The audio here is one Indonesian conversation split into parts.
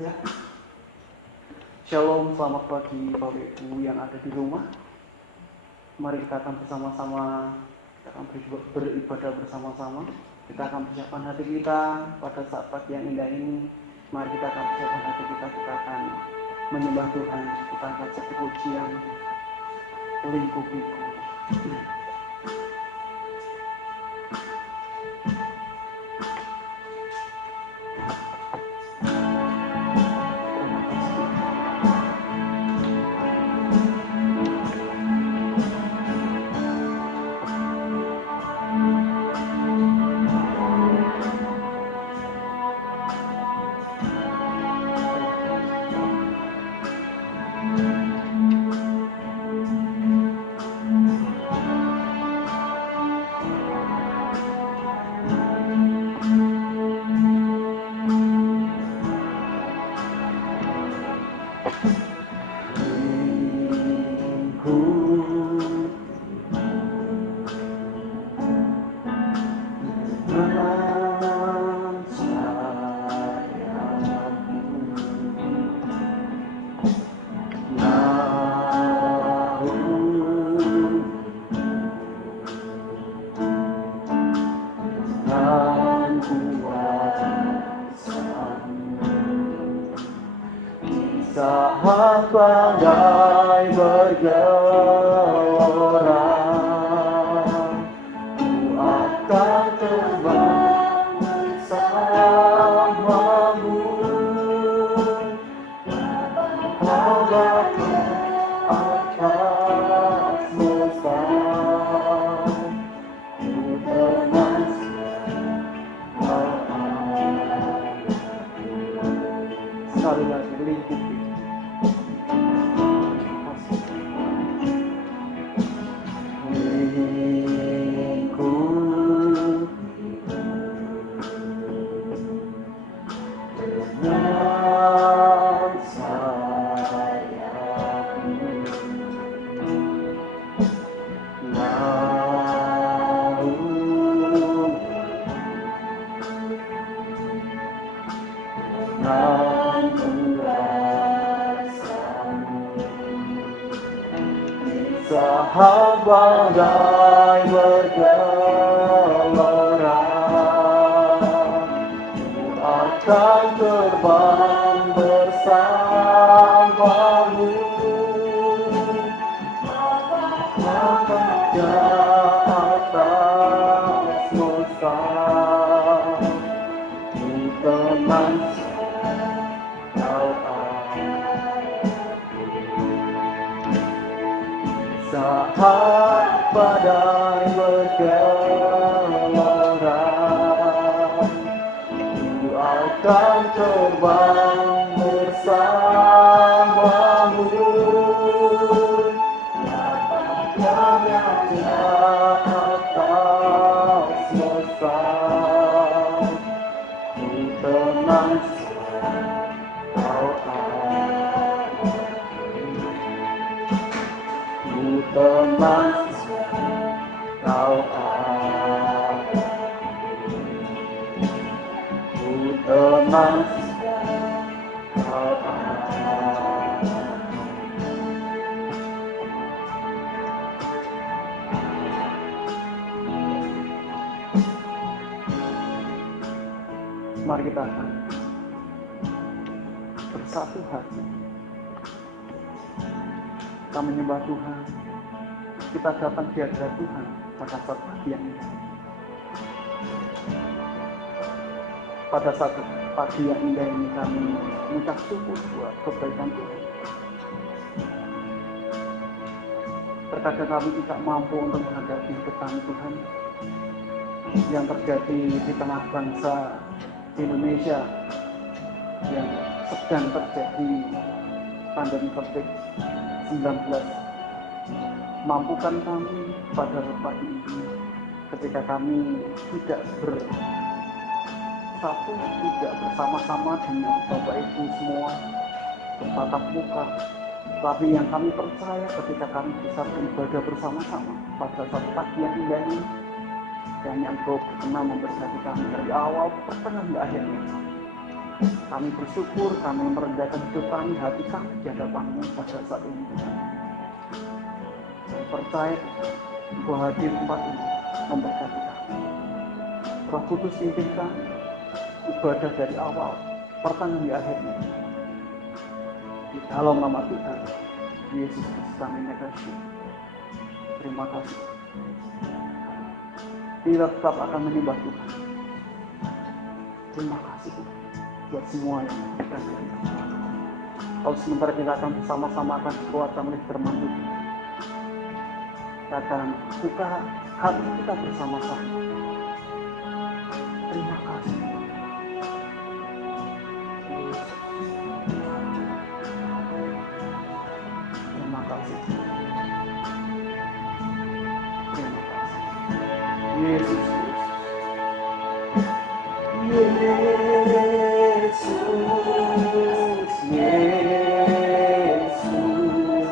Ya. Shalom, selamat pagi Bapak Ibu yang ada di rumah. Mari kita akan bersama-sama, kita akan beribadah bersama-sama. Kita akan persiapkan hati kita pada saat pagi yang indah ini. Mari kita akan persiapkan hati kita akan menyembah Tuhan. Kita akan satu pujian lingkupiku. Saat badai bergelora, ku akan terbang bersamamu. Bagai atas semesta, ku tenang sekali lagi lingkupi. Saat badai bergelora, ku akan terbang bersamamu. Bagai di atas semesta, ku tenang kau saat badai bergelora, ku akan terbang bersamamu. Bagai di atas semesta, ku tenang kau teman kau ku teman kau Mari kita akan bersatu hati. Kita menyembah Tuhan. Kita datang di hadirat Tuhan pada saat pagi yang indah. Pada saat pagi yang indah ini kami mengucap syukur buat kebaikan Tuhan. Terkadang kami tidak mampu untuk menghadapi ketang Tuhan yang terjadi di tengah bangsa Indonesia yang sedang terjadi pandemi COVID-19. Mampukan kami pada pagi ini ketika kami tidak bersatu, tidak bersama-sama dengan Bapak Ibu semua bertatap muka, tapi yang kami percaya ketika kami bisa beribadah bersama-sama pada saat pagi yang indah ini, dan yang Engkau pernah memberkati kami dari awal pertengahan hingga akhirnya. Kami bersyukur, kami merendahkan hidup kami, hati kami di hadapan-Mu pada saat ini Tuhan. Kami percaya Engkau hadir tempat ini memberkati kami. Roh Kudus pimpin kami ibadah dari awal pertengahan di akhirnya. Di dalam nama Tuhan Yesus Kristus kami menyerahkan. Terima kasih. Kita tetap akan menyembah Tuhan. Terima kasih Tuhan buat semua yang memberikan Tuhan. Kalau sementara kita akan bersama-sama akan dikuatkan oleh firman Tuhan. Kita akan buka hati kita bersama-sama. Terima kasih. Terima kasih. Terima kasih. Yesus. Yesus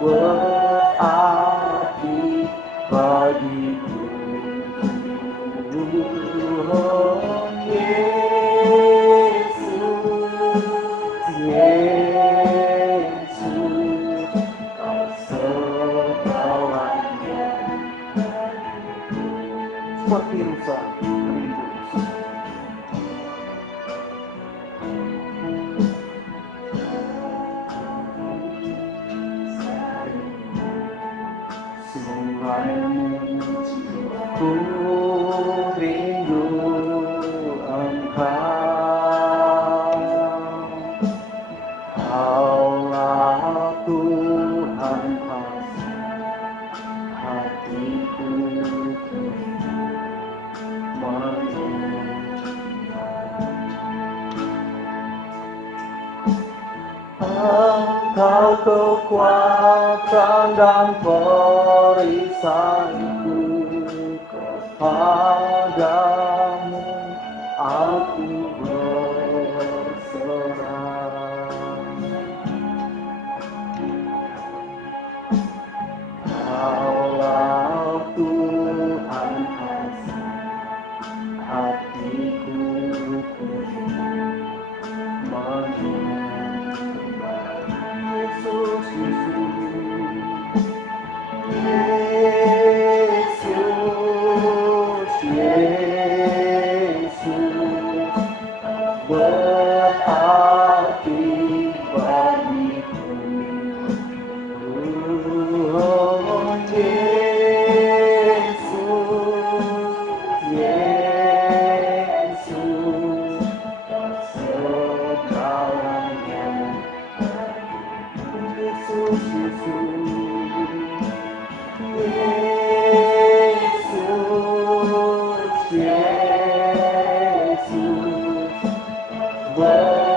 berarti bagiku. Oh, Yesus, kau segalanya. Seperti rusa rindu. Ku rindu Engkau, Kaulah Tuhan hatiku Engkau kekuatan dan perisaiku, kepadamu aku berserah. Kaulah Tuhan hatiku Yesus, berarti bagiku. Oh, Yesus, segalanya. Yesus,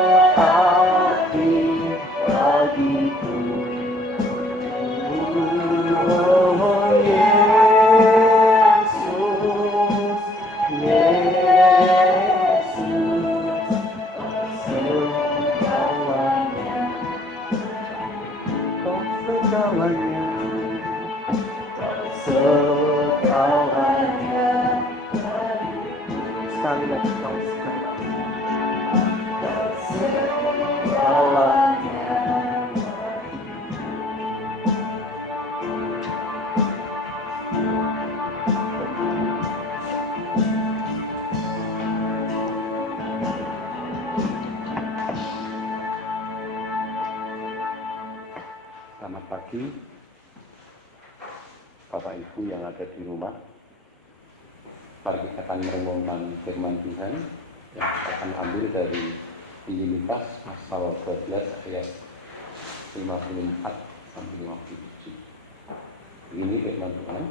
berarti bagiku. Oh, Yesus, segalanya. Kau segalanya. Segalanya. Sekali lagi kau segalanya. Selamat pagi Bapak Ibu yang ada di rumah. Mari kita akan merenungkan firman Tuhan yang kita akan ambil dari Lukas pasal 12 ayat 54 sampai 57. Ini firman Tuhan.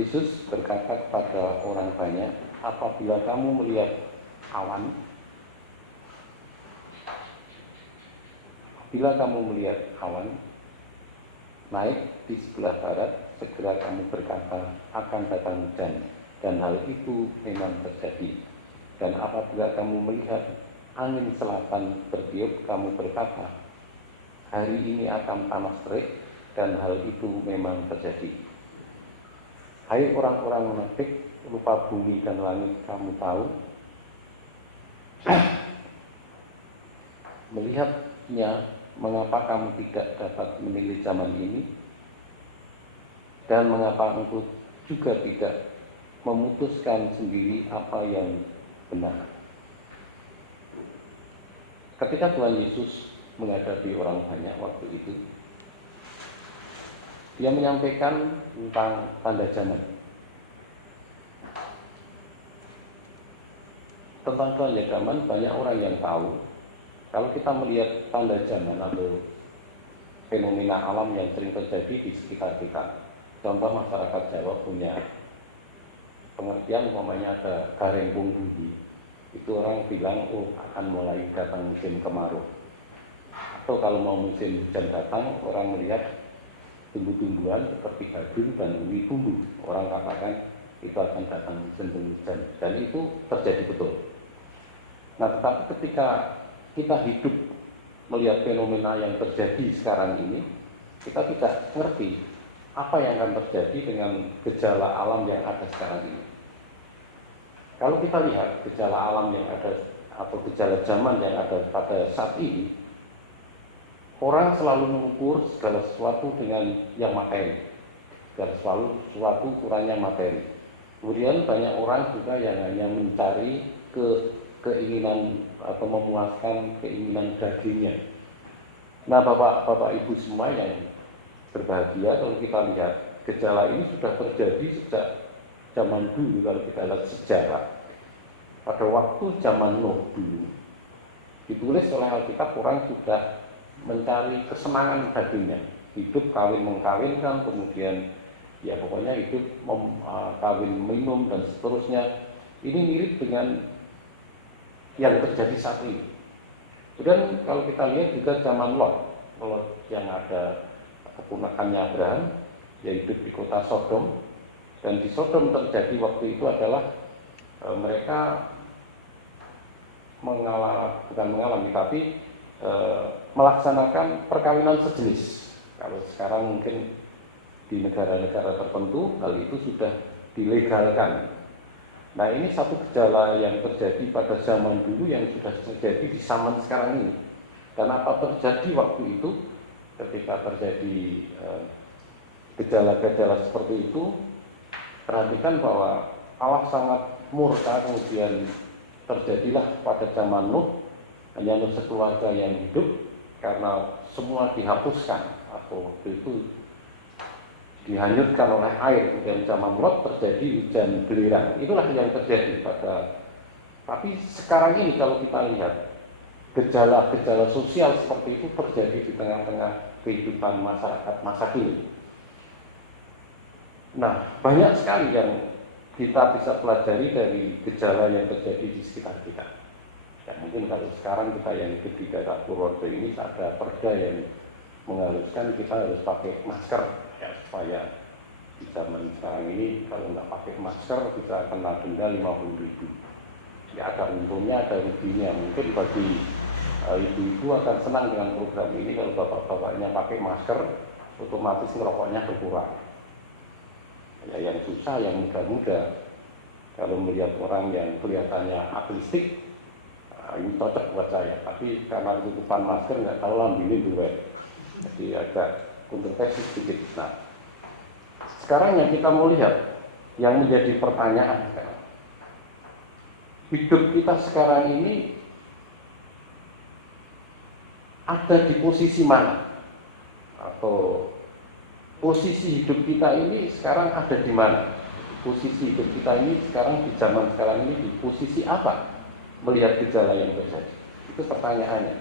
Yesus berkata kepada orang banyak, apabila kamu melihat awan, bila kamu melihat awan naik di sebelah barat, segera kamu berkata akan datang hujan, dan hal itu memang terjadi. Dan apabila kamu melihat angin selatan bertiup, kamu berkata hari ini akan panas terik, dan hal itu memang terjadi. Hai orang-orang munafik, rupa bumi dan langit kamu tahu, Melihatnya, mengapa kamu tidak dapat menilai zaman ini, dan mengapa engkau juga tidak memutuskan sendiri apa yang benar. Ketika Tuhan Yesus menghadapi orang banyak waktu itu, dia menyampaikan tentang tanda zaman. Tentang tanda zaman banyak orang yang tahu. Kalau kita melihat tanda zaman atau fenomena alam yang sering terjadi di sekitar kita, contoh masyarakat Jawa punya pengertian, umpamanya ada garengkung bumi, itu orang bilang akan mulai datang musim kemarau. Atau kalau mau musim hujan datang, orang melihat tumbuh-tumbuhan seperti gading dan ungu tumbuh, orang katakan itu akan datang musim hujan, dan itu terjadi betul. Nah, tetapi ketika kita hidup melihat fenomena yang terjadi sekarang ini, kita tidak mengerti apa yang akan terjadi dengan gejala alam yang ada sekarang ini. Kalau kita lihat gejala alam yang ada atau gejala zaman yang ada pada saat ini, orang selalu mengukur segala sesuatu dengan yang materi, segala sesuatu ukurannya materi. Kemudian banyak orang juga yang hanya mencari keinginan atau memuaskan keinginan dagingnya. Nah, Bapak Ibu semua yang berbahagia, kalau kita lihat gejala ini sudah terjadi sejak zaman dulu. Kalau kita lihat sejarah, pada waktu zaman Nuh dulu, ditulis oleh Alkitab, orang sudah mencari kesenangan dagingnya, hidup kawin mengkawinkan, kemudian ya pokoknya hidup kawin minum dan seterusnya. Ini mirip dengan yang terjadi saat ini. Kemudian kalau kita lihat juga zaman Lot yang ada keponakannya Abraham, dia hidup di kota Sodom, dan di Sodom terjadi waktu itu adalah mereka melaksanakan perkawinan sejenis. Kalau sekarang mungkin di negara-negara tertentu hal itu sudah dilegalkan. Nah, ini satu gejala yang terjadi pada zaman dulu yang sudah terjadi di zaman sekarang ini. Dan apa terjadi waktu itu ketika terjadi gejala-gejala seperti itu? Perhatikan bahwa Allah sangat murka, kemudian terjadilah pada zaman Nuh hanya Nuh sekeluarga yang hidup karena semua dihapuskan atau itu dihanyutkan oleh air. Kemudian zaman Lot terjadi hujan giliran. Itulah yang terjadi tapi sekarang ini kalau kita lihat gejala-gejala sosial seperti itu terjadi di tengah-tengah kehidupan masyarakat masa kini. Nah, banyak sekali yang kita bisa pelajari dari gejala yang terjadi di sekitar kita. Ya, mungkin kalau sekarang kita yang hidup di daerah Purworejo ini ada perda yang mengharuskan kita harus pakai masker, ya, supaya di zaman sekarang ini kalau nggak pakai masker bisa kena denda 50.000. Ya, ada untungnya, ada ruginya. Mungkin bagi ibu-ibu akan senang dengan program ini kalau bapak-bapaknya pakai masker, otomatis ngerokoknya berkurang. Ya, yang susah, yang muda-muda, kalau melihat orang yang kelihatannya atletik, ini cocok buat saya. Tapi karena tutupan masker nggak tahu lambungnya dulu. Jadi agak kontroversi sedikit. Nah, sekarang yang kita mau lihat, yang menjadi pertanyaan sekarang, hidup kita sekarang ini ada di posisi mana? Atau posisi hidup kita ini sekarang ada di mana? Posisi hidup kita ini sekarang di zaman sekarang ini di posisi apa? Melihat gejala yang terjadi. Itu pertanyaannya.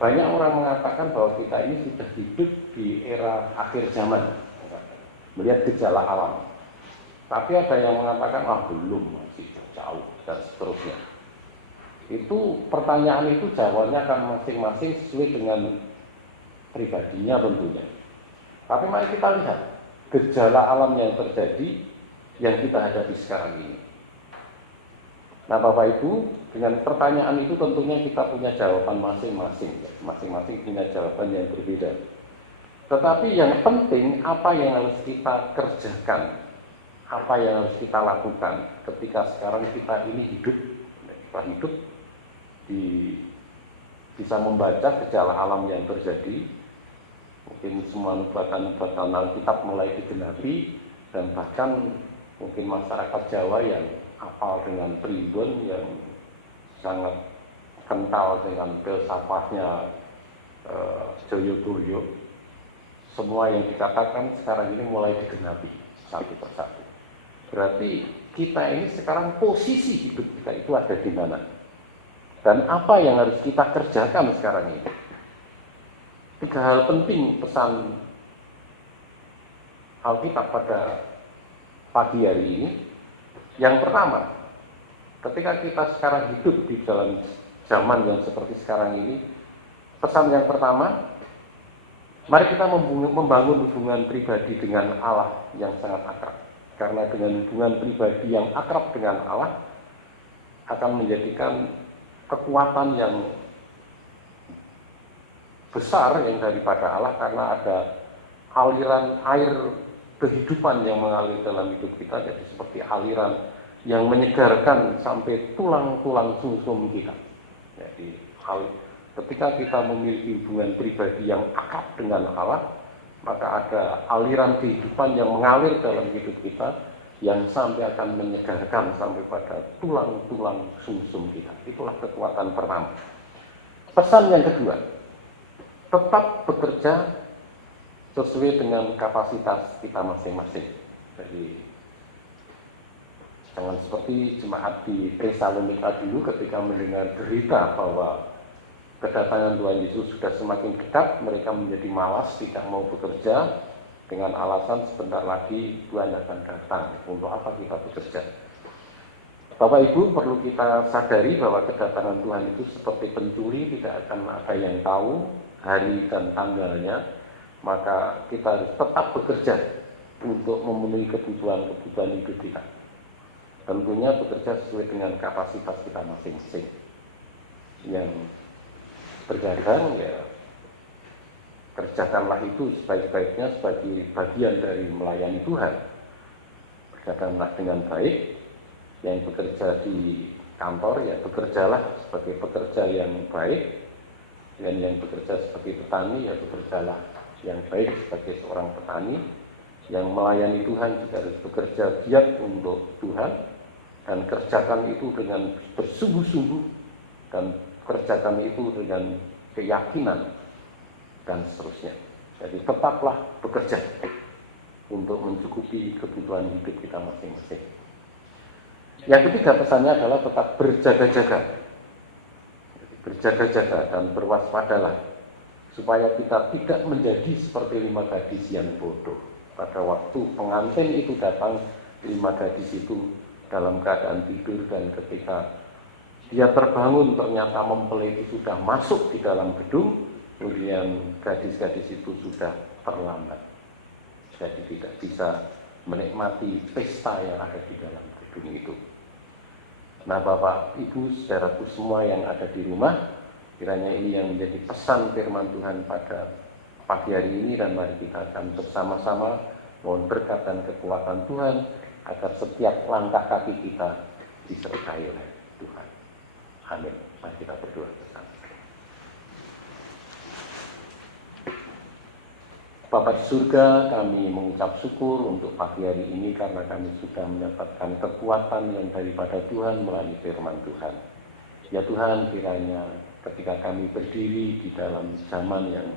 Banyak orang mengatakan bahwa kita ini sudah hidup di era akhir zaman, melihat gejala alam. Tapi ada yang mengatakan, belum, masih jauh, dan seterusnya. Itu pertanyaan itu jawabannya akan masing-masing sesuai dengan pribadinya tentunya. Tapi mari kita lihat gejala alam yang terjadi yang kita hadapi sekarang ini. Nah, Bapak Ibu, dengan pertanyaan itu tentunya kita punya jawaban masing-masing. Masing-masing punya jawaban yang berbeda. Tetapi yang penting apa yang harus kita kerjakan, apa yang harus kita lakukan ketika sekarang kita ini hidup setelah hidup, bisa membaca gejala alam yang terjadi. Mungkin semua nubuatan-nubuatan Alkitab mulai digenapi, dan bahkan mungkin masyarakat Jawa yang hafal dengan primbon, yang sangat kental dengan filsafatnya Joyoboyo, semua yang dikatakan sekarang ini mulai digenapi satu persatu. Berarti kita ini sekarang posisi hidup kita itu ada di mana? Dan apa yang harus kita kerjakan sekarang ini? 3 hal penting pesan Alkitab pada pagi hari ini. Yang pertama, ketika kita sekarang hidup di dalam zaman yang seperti sekarang ini, pesan yang pertama, mari kita membangun hubungan pribadi dengan Allah yang sangat akrab. Karena dengan hubungan pribadi yang akrab dengan Allah akan menjadikan kekuatan yang besar yang daripada Allah, karena ada aliran air kehidupan yang mengalir dalam hidup kita, jadi seperti aliran yang menyegarkan sampai tulang-tulang sumsum kita. Jadi ketika kita memiliki hubungan pribadi yang akrab dengan Allah, maka ada aliran kehidupan yang mengalir dalam hidup kita yang sampai akan menyegarkan sampai pada tulang-tulang sumsum kita. Itulah kekuatan pertama. Pesan yang kedua, tetap bekerja sesuai dengan kapasitas kita masing-masing. Jadi jangan seperti jemaat di Tesalonika dulu ketika mendengar berita bahwa kedatangan Tuhan Yesus sudah semakin dekat, mereka menjadi malas, tidak mau bekerja dengan alasan sebentar lagi Tuhan akan datang. Untuk apa kita bekerja? Bapak Ibu, perlu kita sadari bahwa kedatangan Tuhan itu seperti pencuri, tidak akan ada yang tahu hari dan tanggalnya. Maka kita harus tetap bekerja untuk memenuhi kebutuhan hidup kita. Tentunya bekerja sesuai dengan kapasitas kita masing-masing. Yang berdagang, ya kerjakanlah itu sebaik-baiknya sebagai bagian dari melayani Tuhan. Berdaganglah dengan baik. Yang bekerja di kantor, ya bekerjalah sebagai pekerja yang baik. Dan yang bekerja sebagai petani, ya bekerjalah yang baik sebagai seorang petani. Yang melayani Tuhan juga harus bekerja giat untuk Tuhan, dan kerjakan itu dengan bersungguh-sungguh, dan kerjakan itu dengan keyakinan, dan seterusnya. Jadi tetaplah bekerja untuk mencukupi kebutuhan hidup kita masing-masing. Yang ketiga pesannya adalah tetap berjaga-jaga. Berjaga-jaga dan berwaspadalah, supaya kita tidak menjadi seperti 5 gadis yang bodoh. Pada waktu pengantin itu datang, 5 gadis itu dalam keadaan tidur, dan ketika dia terbangun ternyata mempelai itu sudah masuk di dalam gedung, kemudian gadis-gadis itu sudah terlambat. Jadi tidak bisa menikmati pesta yang ada di dalam gedung itu. Nah, Bapak, Ibu, saudaraku semua yang ada di rumah, kiranya ini yang menjadi pesan firman Tuhan pada pagi hari ini, dan mari kita akan bersama-sama mohon berkat dan kekuatan Tuhan agar setiap langkah kaki kita disertai oleh Tuhan. Amin. Mari kita berdoa bersama. Bapa di surga, kami mengucap syukur untuk pagi hari ini karena kami sudah mendapatkan kekuatan yang daripada Tuhan melalui firman Tuhan. Ya Tuhan, kiranya ketika kami berdiri di dalam zaman yang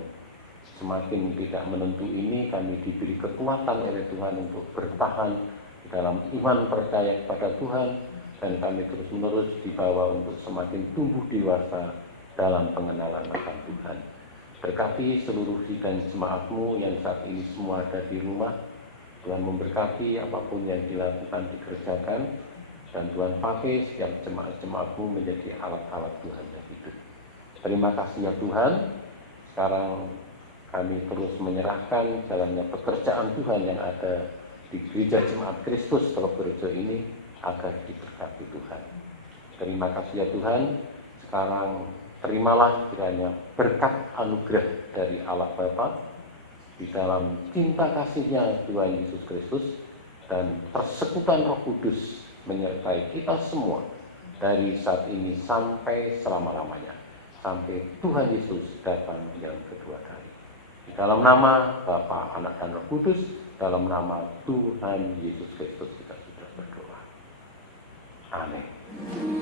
semakin tidak menentu ini, kami diberi kekuatan oleh Tuhan untuk bertahan di dalam iman percaya kepada Tuhan, dan kami terus-menerus dibawa untuk semakin tumbuh dewasa dalam pengenalan akan Tuhan. Berkati seluruh sidang jemaat-Mu yang saat ini semua ada di rumah. Tuhan memberkati apapun yang dilakukan, dikerjakan, dan Tuhan pakai setiap jemaat-jemaat-Mu menjadi alat-alat Tuhan yang hidup. Terima kasih ya Tuhan. Sekarang kami terus menyerahkan jalannya pekerjaan Tuhan yang ada di Gereja Jemaat Kristus Probolinggo ini agar diberkati Tuhan. Terima kasih ya Tuhan. Sekarang terimalah kiranya berkat anugerah dari Allah Bapa di dalam cinta kasih-Nya Tuhan Yesus Kristus, dan persekutuan Roh Kudus menyertai kita semua dari saat ini sampai selama-lamanya, sampai Tuhan Yesus datang yang kedua kali. Di dalam nama Bapa, Anak, dan Roh Kudus, dalam nama Tuhan Yesus Kristus kita sudah berdoa. Amin.